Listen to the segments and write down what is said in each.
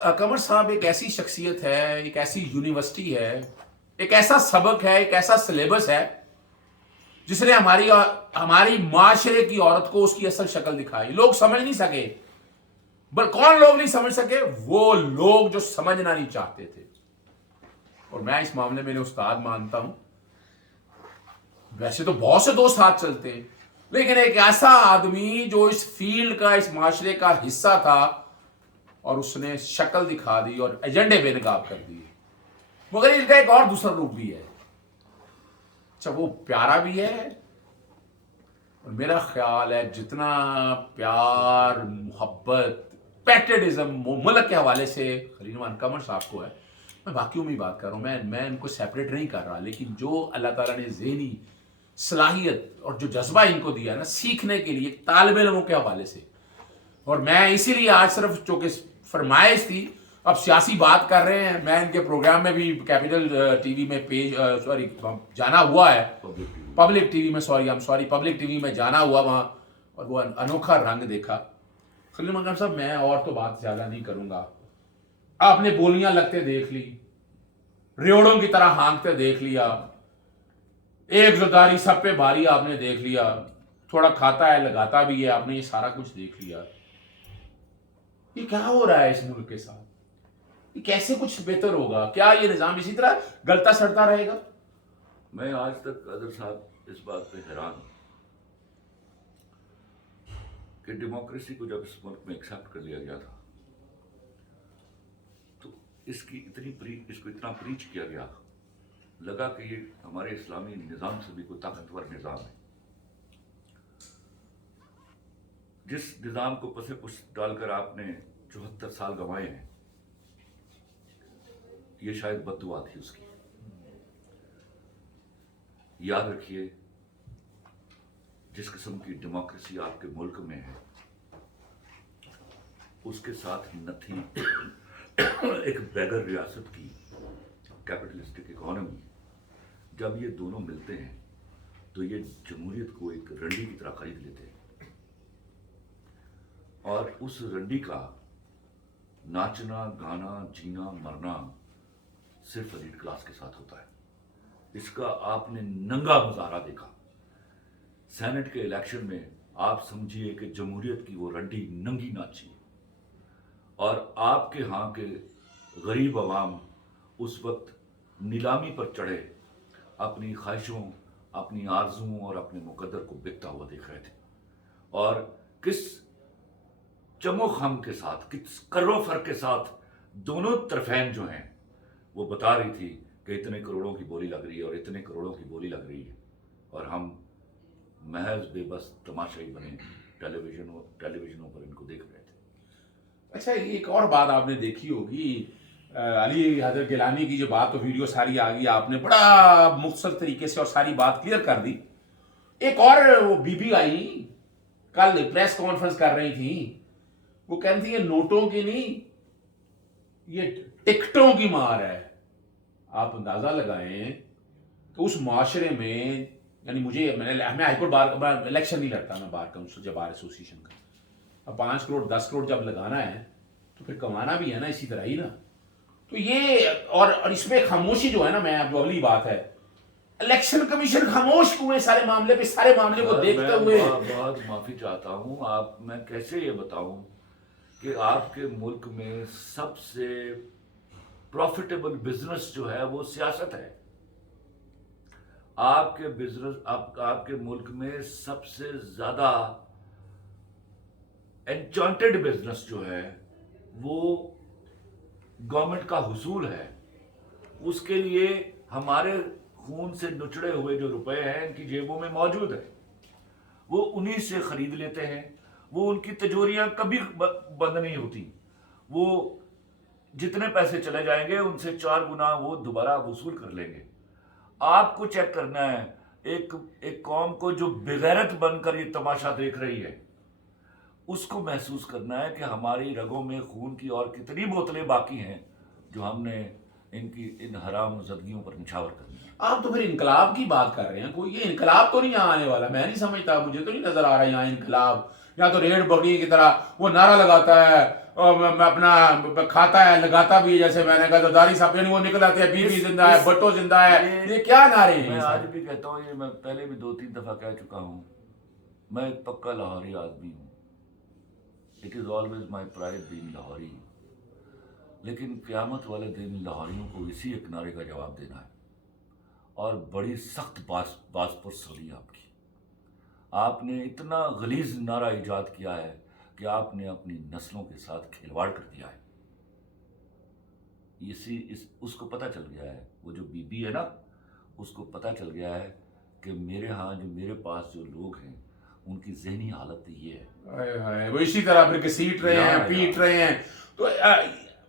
कमर साहब एक ऐसी शख्सियत है, एक ऐसी यूनिवर्सिटी है, एक ऐसा सबक है, एक ऐसा सिलेबस है जिसने हमारी माशरे की औरत को उसकी असल शक्ल दिखाई। लोग समझ नहीं सके। कौन लोग नहीं समझ सके? वो लोग जो समझना नहीं चाहते थे। और मैं इस मामले में इन्हें उस्ताद मानता हूं। वैसे तो बहुत से दोस्त साथ चलते हैं, लेकिन एक ऐसा आदमी जो इस फील्ड का, इस माशरे का हिस्सा था, और उसने शक्ल दिखा दी और एजेंडे बेनकाब कर दिए। मगर इसका एक और दूसरा रूप भी है। अच्छा, वो प्यारा भी है, और मेरा ख्याल है जितना प्यार, मोहब्बत, पैट्रियटिज्म मुल्क के हवाले से खलील रहमान कमर साहब को है, मैं बाकियों में बात कर रहा हूँ, मैं इनको सेपरेट नहीं कर रहा, लेकिन जो अल्लाह ताला ने ज़हनी सलाहियत और जो जज्बा इनको दिया ना सीखने के लिए तालिब इल्मों के हवाले से, और मैं इसीलिए आज सिर्फ चूंकि फरमाइश थी, अब सियासी बात कर रहे हैं, मैं इनके प्रोग्राम में भी कैपिटल टीवी में जाना हुआ है, पब्लिक टीवी में पब्लिक टीवी में जाना हुआ वहाँ, और वो अनोखा रंग देखा। खलील मकाम साहब, मैं और तो बात ज्यादा नहीं करूंगा। आपने बोलियां लगते देख ली, रेवड़ों की तरह हाँकते देख लिया, एक जोदारी सब पे भारी आपने देख लिया, थोड़ा खाता है लगाता भी है, आपने ये सारा कुछ देख लिया। ये क्या हो रहा है इस मुल्क के साथ? ये कैसे कुछ बेहतर होगा? क्या ये निजाम इसी तरह गलता सड़ता रहेगा? मैं आज तक अदर साहब इस बात पे हैरान हूं कि डेमोक्रेसी को जब इस मुल्क में एक्सेप्ट कर लिया गया था तो इसको इतना प्रीच किया गया, लगा कि ये हमारे इस्लामी निज़ाम से भी कोई ताकतवर निज़ाम है। जिस निज़ाम को पसे पुश डालकर आपने 74 साल गंवाए हैं, ये शायद बद्दुआ थी उसकी। याद रखिए, जिस किस्म की डेमोक्रेसी आपके मुल्क में है, उसके साथ न थी एक बैगर रियासत की कैपिटलिस्टिक इकोनॉमी। जब ये दोनों मिलते हैं तो ये जमहूरियत को एक रंडी की तरह खरीद लेते हैं, और उस रंडी का नाचना, गाना, जीना, मरना सिर्फ एलीट क्लास के साथ होता है। इसका आपने नंगा मुजाहरा देखा सेनेट के इलेक्शन में। आप समझिए कि जमहूरियत की वो रंडी नंगी नाची, और आपके यहाँ के गरीब अवाम उस वक्त नीलामी पर चढ़े अपनी ख्वाहिशों, अपनी आरजुओं और अपने मुकद्दर को बिकता हुआ देख रहे थे। और किस चमो खम के साथ, किस कर्रो फर के साथ दोनों तरफेन जो हैं वो बता रही थी कि इतने करोड़ों की बोली लग रही है और इतने करोड़ों की बोली लग रही है, और हम महज बेबस तमाशाई बने टेलीविजनों पर इनको देख रहे थे। अच्छा, एक और बात आपने देखी होगी, अली हजरत गिलानी की जो बात, तो वीडियो सारी आ गई, आपने बड़ा मुख्तसर तरीके से और सारी बात क्लियर कर दी। एक और वो बीबी आई, कल प्रेस कॉन्फ्रेंस कर रही थी, वो कह रही थी ये नोटों की नहीं, ये टिकटों की मार है। आप अंदाजा लगाएं कि उस माशरे में, यानी मैं हाईकोर्ट बार इलेक्शन नहीं लड़ता, मैं बार काउंसिल जब बार एसोसिएशन का, अब 5 करोड़ 10 करोड़ जब लगाना है तो फिर कमाना भी है ना, इसी तरह ही ना। तो ये और इसमें खामोशी जो है ना, मैं अब अगली बात है, इलेक्शन कमीशन खामोश हुए सारे मामले पे, सारे मामले को देखते हुए। बहुत माफी चाहता हूं, आप, मैं कैसे ये बताऊं कि आपके मुल्क में सबसे प्रॉफिटेबल बिजनेस जो है वो सियासत है। आपके मुल्क में सबसे ज्यादा एन्चॉन्टेड बिजनेस जो है वो गवर्नमेंट का हुसूल है। उसके लिए हमारे खून से नुचड़े हुए जो रुपए हैं इनकी जेबों में मौजूद है, वो उन्हीं से खरीद लेते हैं। वो उनकी तिजोरियां कभी बंद नहीं होती। वो जितने पैसे चले जाएंगे उनसे 4 गुना वो दोबारा वसूल कर लेंगे। आपको चेक करना है, एक कौम को जो बेगैरत बनकर ये तमाशा देख रही है, उसको महसूस करना है कि हमारी रगों में खून की और कितनी बोतलें बाकी हैं जो हमने इन हराम ज़दगियों पर निछावर करनी है। आप तो फिर इनकलाब की बात कर रहे हैं, कोई ये इनकलाब तो नहीं यहाँ आने वाला, मैं नहीं समझता, मुझे तो नहीं नजर आ रहा यहाँ इनकलाब। या तो रेड बकरी की तरह वो नारा लगाता है, اپنا کھاتا ہے لگاتا بھی ہے، جیسے میں نے کہا زرداری صاحب یعنی وہ نکل آتے ہیں بیوی زندہ ہے بھٹو زندہ ہے، یہ کیا نعرے ہیں؟ میں آج بھی کہتا ہوں، یہ میں پہلے بھی 2-3 دفعہ کہہ چکا ہوں، میں ایک پکا لاہوری آدمی ہوں. It is always my pride being Lahori. لیکن قیامت والے دن لاہوریوں کو اسی ایک نعرے کا جواب دینا ہے، اور بڑی سخت باز پرس ہوئی آپ کی. آپ نے اتنا غلیظ نعرہ ایجاد کیا ہے کہ آپ نے اپنی نسلوں کے ساتھ کھلواڑ کر دیا ہے. اس کو پتہ چل گیا ہے، وہ جو بی بی ہے نا، اس کو پتہ چل گیا ہے کہ میرے ہاں جو میرے پاس جو لوگ ہیں ان کی ذہنی حالت یہ ہے. وہ اسی طرح پھر گھسیٹ رہے ہیں پیٹ رہے ہیں. تو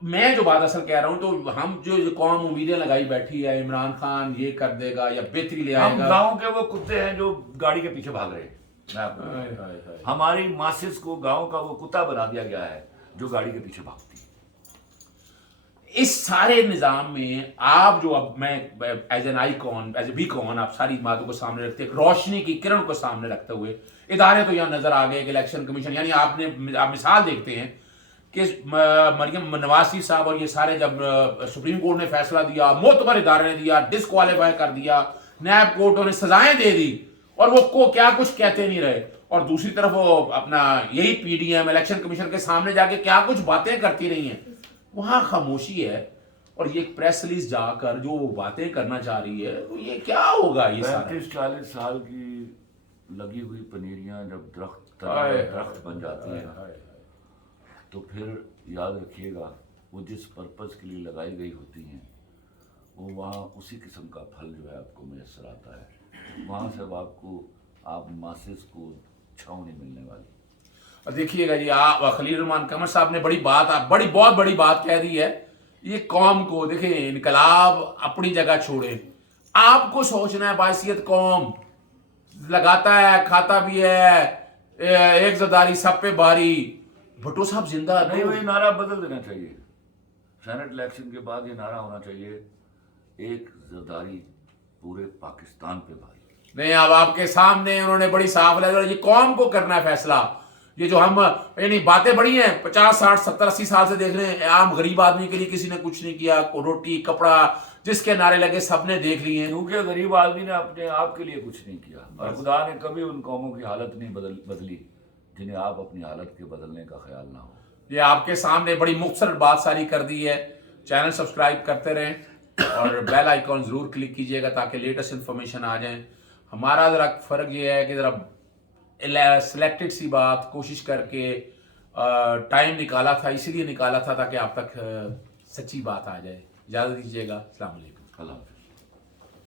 میں جو بات اصل کہہ رہا ہوں، تو ہم جو قوم امیدیں لگائی بیٹھی ہے عمران خان یہ کر دے گا یا بہتری لے آئے ہم گا، گاؤں کے وہ کتے ہیں جو گاڑی کے پیچھے بھاگ رہے ہیں. میں آپ کو ہماری ماسز کو گاؤں کا وہ کتا بنا دیا گیا ہے جو گاڑی کے پیچھے بھاگتی ہے. اس سارے نظام میں آپ جو اب میں as an icon as a beacon آپ ساری باتوں کو سامنے رکھتے ہیں، روشنی کی کرن کو سامنے رکھتے ہوئے ادارے تو یہاں نظر آ گئے کہ الیکشن کمیشن، یعنی آپ مثال دیکھتے ہیں کہ مریم نواز صاحب اور یہ سارے جب سپریم کورٹ نے فیصلہ دیا، معتبر ادارے نے دیا، ڈسکوالیفائی کر دیا، نیب کورٹوں نے سزائیں دے دی، اور وہ کو کیا کچھ کہتے نہیں رہے. اور دوسری طرف وہ اپنا یہی P D M election commission کے سامنے جا کے کیا کچھ باتیں کرتی رہی ہیں، وہاں خاموشی ہے. اور یہ ایک پریس ریلیز جا کر جو باتیں کرنا چاہ رہی ہے، تو یہ کیا ہوگا؟ یہ 35-40 سال کی لگی ہوئی پنیریاں جب درخت بن جاتی ہیں تو پھر یاد رکھیے گا وہ جس پرپز کے لیے لگائی گئی ہوتی ہیں وہ وہاں اسی قسم کا پھل جو ہے آپ کو میسر آتا ہے. وہاں سے اب آپ ماسز کو چھاؤں نہیں ملنے والی. اور دیکھیے گا جی، آپ خلیل الرحمان قمر صاحب نے بہت بڑی بات کہہ دی ہے. یہ قوم کو دیکھیں، انقلاب اپنی جگہ چھوڑے، آپ کو سوچنا ہے باحثیت قوم، لگاتا ہے کھاتا بھی ہے، ایک زرداری سب پہ باری. بھٹو صاحب زندہ نہیں، وہ یہ نعرہ بدل دینا چاہیے. سینٹ الیکشن کے بعد یہ نعرہ ہونا چاہیے ایک زرداری پورے پاکستان پہ باری. نہیں، اب آپ کے سامنے انہوں نے بڑی صاف لگا، یہ قوم کو کرنا ہے فیصلہ. یہ جو ہم یعنی باتیں بڑی ہیں 50 60 70 80 سال سے دیکھ رہے ہیں، عام غریب آدمی کے لیے کسی نے کچھ نہیں کیا. روٹی کپڑا جس کے نعرے لگے سب نے دیکھ لیے. کیونکہ غریب آدمی نے اپنے آپ کے لیے کچھ نہیں کیا، اور خدا نے کبھی ان قوموں کی حالت نہیں بدلی جنہیں آپ اپنی حالت کے بدلنے کا خیال نہ ہو. یہ آپ کے سامنے بڑی مختصر بات ساری کر دی ہے. چینل سبسکرائب کرتے رہیں اور بیل آئیکن ضرور کلک کیجئے گا تاکہ لیٹسٹ انفارمیشن آ جائیں. ہمارا ذرا فرق یہ ہے کہ ذرا سلیکٹڈ سی بات کوشش کر کے ٹائم نکالا تھا، اسی لیے نکالا تھا تاکہ آپ تک سچی بات آ جائے. اجازت دیجیے گا. السلام علیکم. اللہ حافظ.